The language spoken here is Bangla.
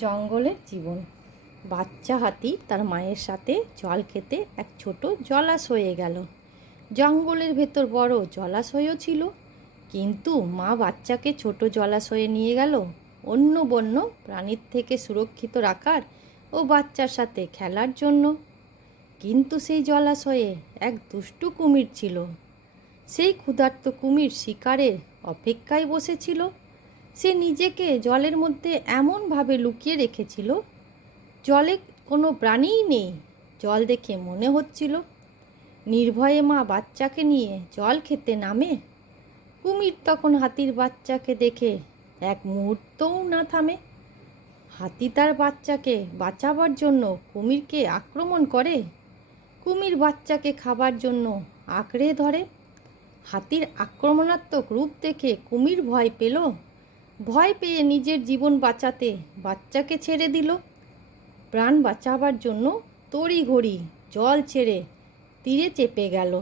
জঙ্গলের জীবন। বাচ্চা হাতি তার মায়ের সাথে জল খেতে এক ছোট জলাশয়ে গেল। জঙ্গলের ভেতর বড় জলাশয়ও ছিল, কিন্তু মা বাচ্চাকে ছোট জলাশয়ে নিয়ে গেল অন্য বন্য প্রাণীর থেকে সুরক্ষিত রাখার ও বাচ্চার সাথে খেলার জন্য। কিন্তু সেই জলাশয়ে এক দুষ্টু কুমির ছিল। সেই ক্ষুধার্ত কুমির শিকারের অপেক্ষায় বসেছিল। সে নিজেকে জলের মধ্যে এমনভাবে লুকিয়ে রেখেছিল, জলে কোনো প্রাণীই নেই। জল দেখে মনে হচ্ছিল নির্ভয়ে মা বাচ্চাকে নিয়ে জল খেতে নামে। কুমির তখন হাতির বাচ্চাকে দেখে এক মুহূর্তও না থামে। হাতি তার বাচ্চাকে বাঁচাবার জন্য কুমিরকে আক্রমণ করে। কুমির বাচ্চাকে খাবার জন্য আঁকড়ে ধরে। হাতির আক্রমণাত্মক রূপ দেখে কুমির ভয় পেল। ভয় পেয়ে নিজের জীবন বাঁচাতে বাচ্চাকে ছেড়ে দিল। প্রাণ বাঁচাবার জন্য তড়িঘড়ি জল ছেড়ে তীরে চেপে গেল।